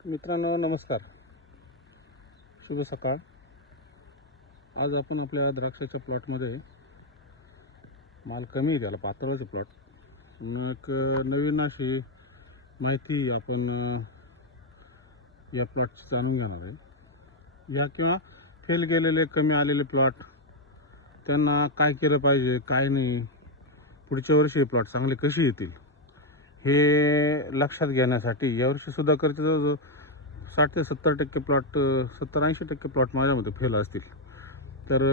मित्रांनो नमस्कार, शुभ सकाळ। आज आपण आपल्या द्राक्षाच्या प्लॉटमध्ये माल कमी आहे, त्याला पातळाचे प्लॉट, एक नवीन अशी माहिती आपण या प्लॉटची जाणून घेणार आहे। या किंवा फेल गेलेले कमी आलेले प्लॉट, त्यांना काय केलं पाहिजे काय नाही, पुढच्या वर्षी प्लॉट चांगले कसे येतील हे लक्षात घेण्यासाठी यावर्षी सुधाकरचे जवळजवळ 60 ते 70% प्लॉट, 70-80% प्लॉट माझ्यामध्ये फेल असतील। तर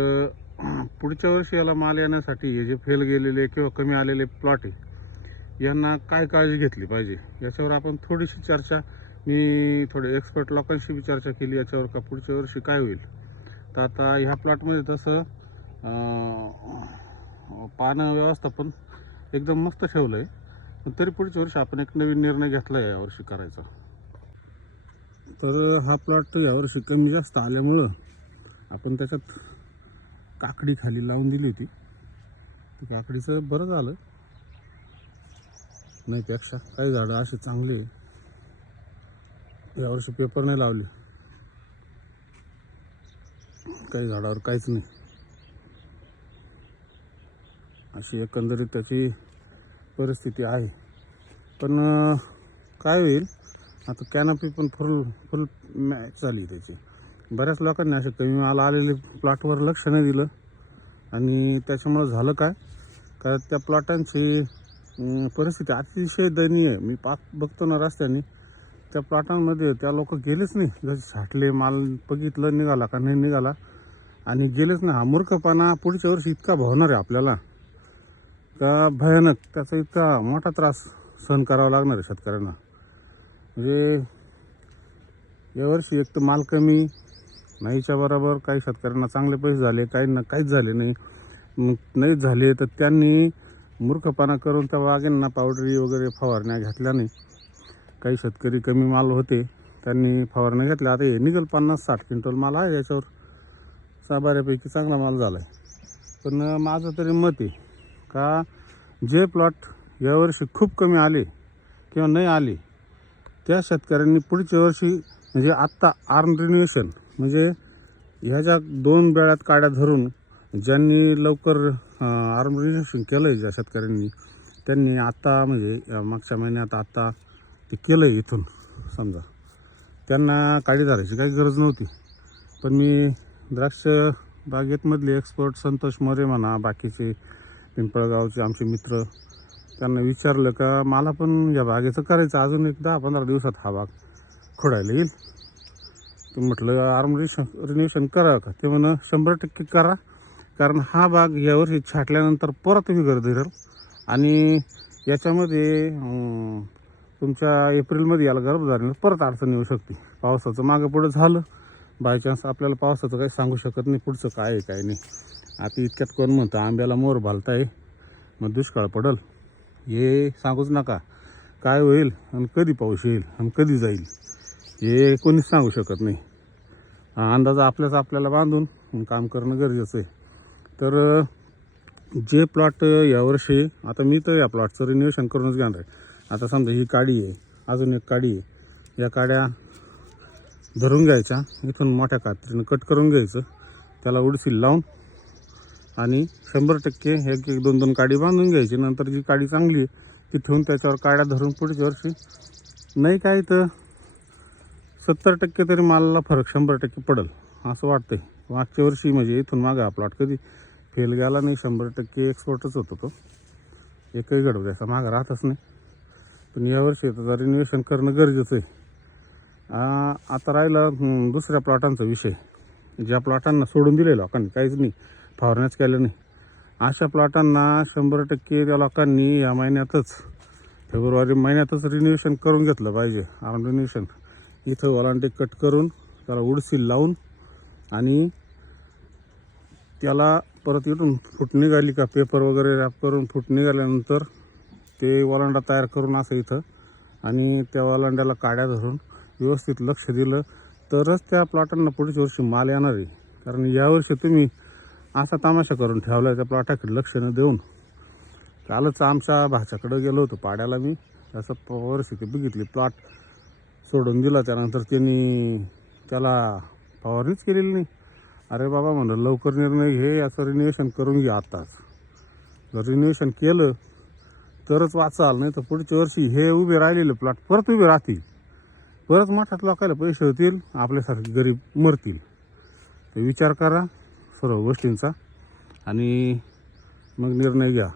पुढच्या वर्षी याला माल येण्यासाठी हे जे फेल गेलेले किंवा कमी आलेले प्लॉट आहे यांना काय काळजी घेतली पाहिजे याच्यावर आपण थोडीशी चर्चा, मी थोडे एक्सपर्ट लोकांशी भी चर्चा केली याच्यावर का पुढच्या वर्षी काय होईल। तर आता ह्या प्लॉटमध्ये तसं पानं व्यवस्थापन एकदम मस्त ठेवलं आहे, पण तरी पुढच्या वर्षी आपण एक नवीन निर्णय घेतला आहे यावर्षी करायचा। तर हा प्लॉट यावर्षी कमी जास्त आल्यामुळं आपण त्याच्यात काकडी खाली लावून दिली होती। तर काकडीचं बरं झालं, नाही त्यापेक्षा काही झाडं असे चांगले यावर्षी पेपर नाही लावले, काही झाडावर काहीच नाही, अशी एकंदरीत त्याची परिस्थिती आहे। पण काय होईल आता, कॅनपी पण फुल मॅच झाली त्याची। बऱ्याच लोकांनी असे कमी माल आलेले प्लॉटवर लक्ष नाही दिलं आणि त्याच्यामुळं झालं काय का त्या प्लॉटांची परिस्थिती अतिशय दयनीय आहे। मी बघतो ना रस्त्याने त्या प्लॉटांमध्ये त्या लोक गेलेच नाही, जसे छाटले माल बघितलं निघाला का नाही निघाला आणि गेलेच नाही। हा मूर्खपणा पुढच्या वर्षी इतका भवणार आहे आपल्याला का भयानक, त्याचा इतका मोठा त्रास सहन करावा लागणार आहे शेतकऱ्यांना। म्हणजे यावर्षी एक तर माल कमी नाहीच्या बरोबर, काही शेतकऱ्यांना चांगले पैसे झाले, काहींना काहीच झाले नाही, नाहीच झाले तर त्यांनी मूर्खपणा करून त्या वाघांना पावडरी वगैरे फवारण्या घेतल्या नाही। काही शेतकरी कमी माल होते त्यांनी फवारण्या घेतल्या। आता हे निघेल 50-60 क्विंटल माल आहे याच्यावर, बऱ्यापैकी चांगला माल झाला आहे। पण माझं तरी मत आहे का जे प्लॉट यावर्षी खूप कमी आले किंवा नाही आले त्या शेतकऱ्यांनी पुढच्या वर्षी म्हणजे आत्ता आर्म रिन्युएशन, म्हणजे ह्या ज्या 2 बेळ्यात काड्या धरून ज्यांनी लवकर आर्म रिन्युएशन केलं आहे ज्या शेतकऱ्यांनी, त्यांनी आत्ता म्हणजे मागच्या महिन्यात आत्ता ते केलं आहे। इथून समजा त्यांना काडी धरायची काही गरज नव्हती। पण मी द्राक्ष बागेतमधले एक्सपर्ट संतोष मोरे म्हणा, बाकीचे पिंपळगावचे आमचे मित्र, त्यांना विचारलं का मला पण या बागेचं करायचं, अजून एक 10-15 दिवसात हा बाग खोडायला येईल। तर म्हटलं आर्म रिन्युएशन करा का? ते म्हणं 100% करा, कारण हा बाग यावर्षी छाटल्यानंतर परत विगर धरेल आणि याच्यामध्ये तुमच्या एप्रिलमध्ये याला गर्भधारणेला परत अडचण येऊ शकते। पावसाचं मागं पुढं झालं बायचान्स, आपल्याला पावसाचं काही सांगू शकत नाही पुढचं काय आहे काय नाही। आता इतक्यात कोण म्हणतं आंब्याला मोर भालताय मग दुष्काळ पडल, हे सांगूच नका। काय होईल आणि कधी पाऊस येईल आणि कधी जाईल हे कोणीच सांगू शकत नाही। अंदाज आपल्याला बांधून काम करणं गरजेचं आहे। तर जे प्लॉट यावर्षी, आता मी तर या प्लॉटचं रिन्युएशन करूनच घेणार आहे। आता समजा ही काडी आहे, अजून एक काडी आहे, या काड्या धरून घ्यायच्या, इथून मोठ्या कात्रीनं कट करून घ्यायचं, त्याला उडसील लावून आणि 100% 1-2 काडी बांधून घ्यायची। नंतर जी काडी चांगली ती ठेवून त्याच्यावर काड्या धरून पुढच्या वर्षी नाही काय तर 70% तरी मालाला फरक 100% पडेल असं वाटतंय। मागच्या वर्षी म्हणजे इथून मागं हा प्लॉट कधी फेल गेला नाही, 100% एक्सपोर्टच होतो तो, एकही गडबड त्याचा मागं राहतच नाही। पण यावर्षी त्याचं रिन्युएशन करणं गरजेचं आहे। आता राहिला दुसऱ्या प्लॉटांचा विषय, ज्या प्लॉटांना सोडून दिले लोकांनी, काहीच नाही फवारण्याच केलं नाही, अशा प्लॉटांना 100% त्या लोकांनी या महिन्यातच, फेब्रुवारी महिन्यातच रिन्युएशन करून घेतलं पाहिजे। आर्म रिन्युएशन इथं वलांटे कट करून त्याला उडसील लावून आणि त्याला परत इथून फूट निघाली का पेपर वगैरे रॅप करून फूट निघाल्यानंतर ते वलांडा तयार करून असं इथं आणि त्या वलांड्याला काड्या धरून व्यवस्थित लक्ष दिलं तरच त्या प्लॉटांना पुढच्या वर्षी माल येणार आहे। कारण यावर्षी तुम्ही असा तमाशा करून ठेवला त्या प्लॉटाकडे लक्ष न देऊन। कालच आमच्या भाच्याकडं गेलो होतो पाड्याला, मी असं परिस्थिती बघितली, प्लॉट सोडून दिला. त्यानंतर त्यांनी त्याला फवारणीच केलेली नाही. अरे बाबा म्हणलं लवकर निर्णय घे, याचं रिन्युएशन करून घे आत्ताच. जर रिन्युएशन केलं तरच वाचाल, नाही तर पुढच्या वर्षी हे उभे राहिलेले प्लॉट परत उभे राहतील, परत मोठ्यात लोकायला पैसे होतील, आपल्यासारखे गरीब मरतील. तर विचार करा सर्व गोष्टींचा आणि मग निर्णय घ्या.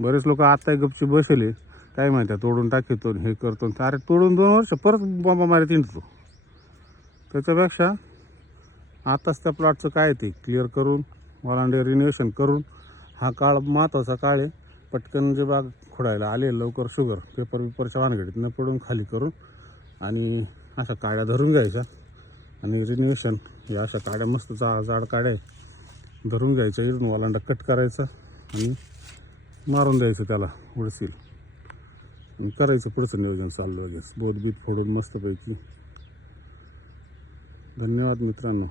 बरेच लोक आत्ताही गपची बसले, काय माहिती तोडून टाकतो हे करतो. अरे तोडून 2 वर्ष परत बॉम्बा मारीत येतो. त्याच्यापेक्षा आताच त्या प्लॉटचं काय ते क्लिअर करून वलांडे रिन्युएशन करून, हा काळ महत्त्वाचा काळ आहे. पटकन जे बाग खोडायला आले लवकर शुगर पेपरच्या वानगडीत न पडून खाली करून आणि अशा काड्या धरून घ्यायच्या आणि रिन्युएशन या अशा काड्या मस्त जाड काड्या धरून घ्यायच्या, इकडून वलांडा कट करायचा आणि मारून द्यायचं त्याला उडसील आणि करायचं पुढचं नियोजन चाललं लगेच बोध बीत फोडून मस्तपैकी. धन्यवाद मित्रांनो.